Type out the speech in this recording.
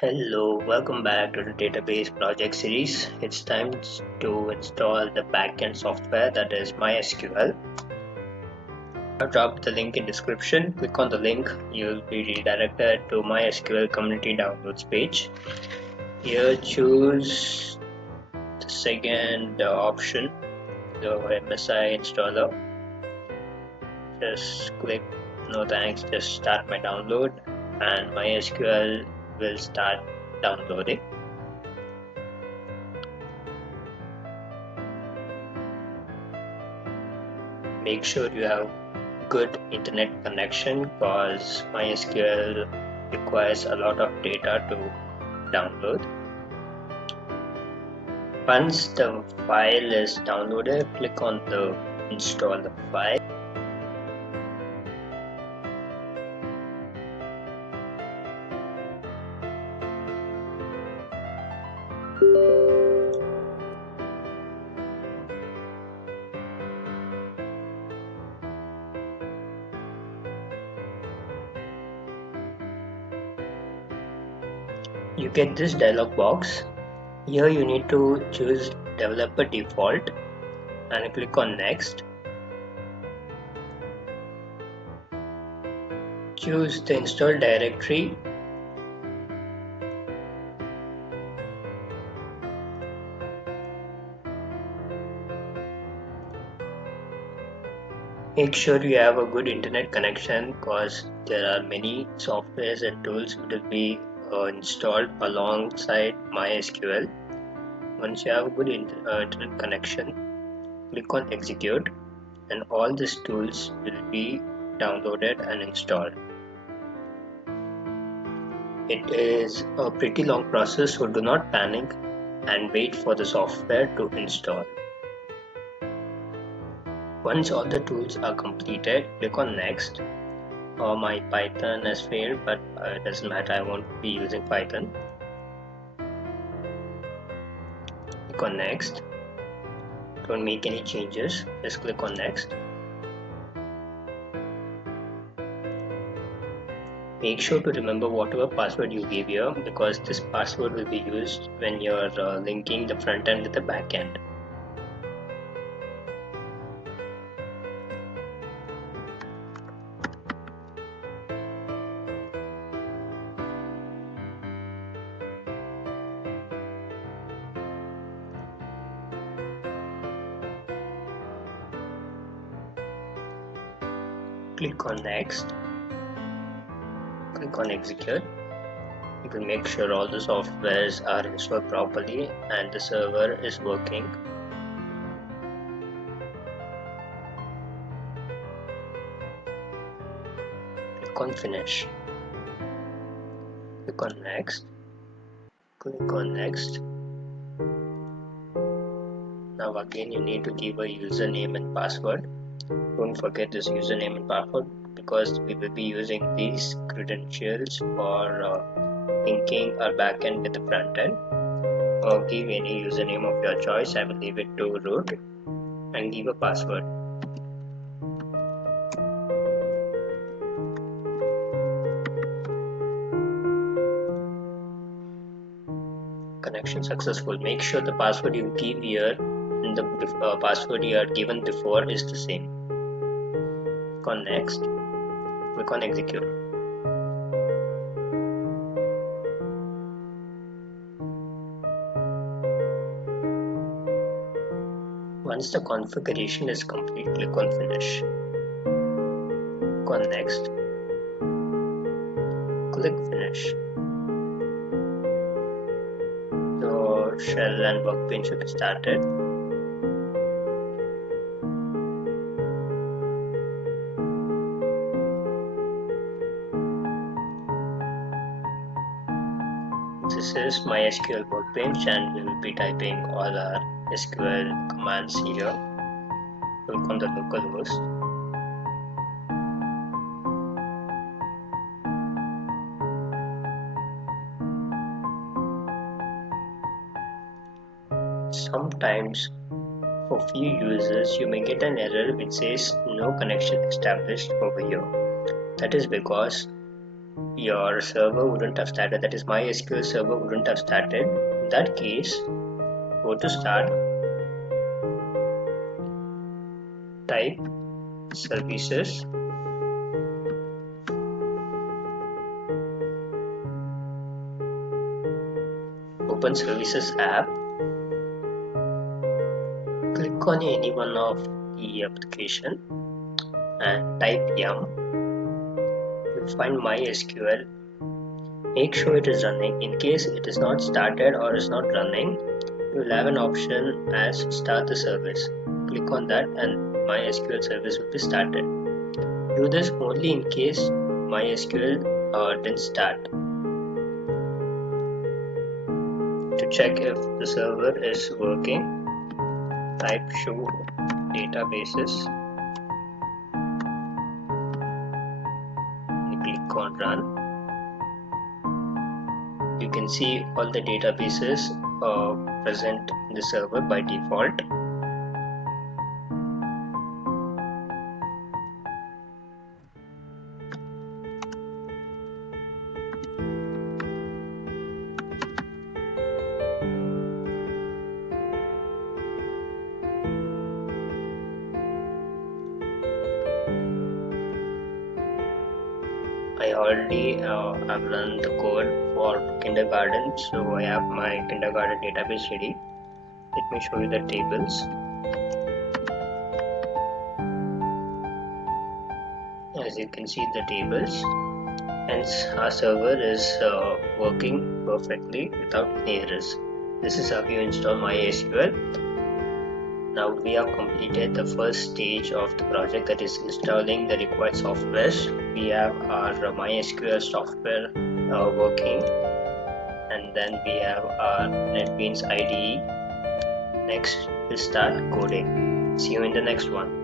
Hello, welcome back to the database project series. It's time to install the backend software that is MySQL. I'll drop the link in description. Click on the link, you'll be redirected to MySQL community downloads page. Here choose the second option, the MSI installer. Just click no thanks, just start my download and MySQL will start downloading. Make sure you have good internet connection because MySQL requires a lot of data to download. Once the file is downloaded, click on the install the file. You get this dialog box. Here you need to choose developer default and click on next. Choose the install directory. Make sure you have a good internet connection because there are many softwares and tools that will be installed alongside MySQL. Once you have a good internet connection, click on execute and all these tools will be downloaded and installed. It is a pretty long process, so do not panic and wait for the software to install. Once all the tools are completed, click on next. My Python has failed, but it doesn't matter, I won't be using Python. Click on next. Don't make any changes, just click on next. Make sure to remember whatever password you gave here because this password will be used when you're linking the front end with the back end. Click on next. Click on execute. You can make sure all the softwares are installed properly and the server is working. Click on finish. Click on next. Click on next. Now again you need to give a username and password. Don't forget this username and password because we will be using these credentials for linking our backend with the front end. Give any username of your choice. I will leave it to root and give a password. Connection successful. Make sure the password you give here and the password you are given before is the same. Click on next. Click on execute. Once the configuration is complete, click on finish. Click on next. Click finish. The shell and workbench will be started. This is MySQL workbench and we will be typing all our SQL commands here. Click on the localhost. Sometimes for few users you may get an error which says no connection established over here. That is because your server wouldn't have started, that is MySQL server wouldn't have started. In that case, go to start, type services, open services app, click on any one of the application and type yum. You'll find MySQL. Make sure it is running. In case it is not started or is not running, you will have an option as start the service. Click on that and MySQL service will be started. Do this only in case MySQL didn't start. To check if the server is working, type show databases and click on run. You can see all the databases present in the server by default. I already have run the code for kindergarten, so I have my kindergarten database ready. Let me show you the tables. As you can see the tables, hence our server is working perfectly without any errors. This is how you install MySQL. Now we have completed the first stage of the project, that is installing the required software. We have our MySQL software working, and then we have our NetBeans IDE. Next, we'll start coding. See you in the next one.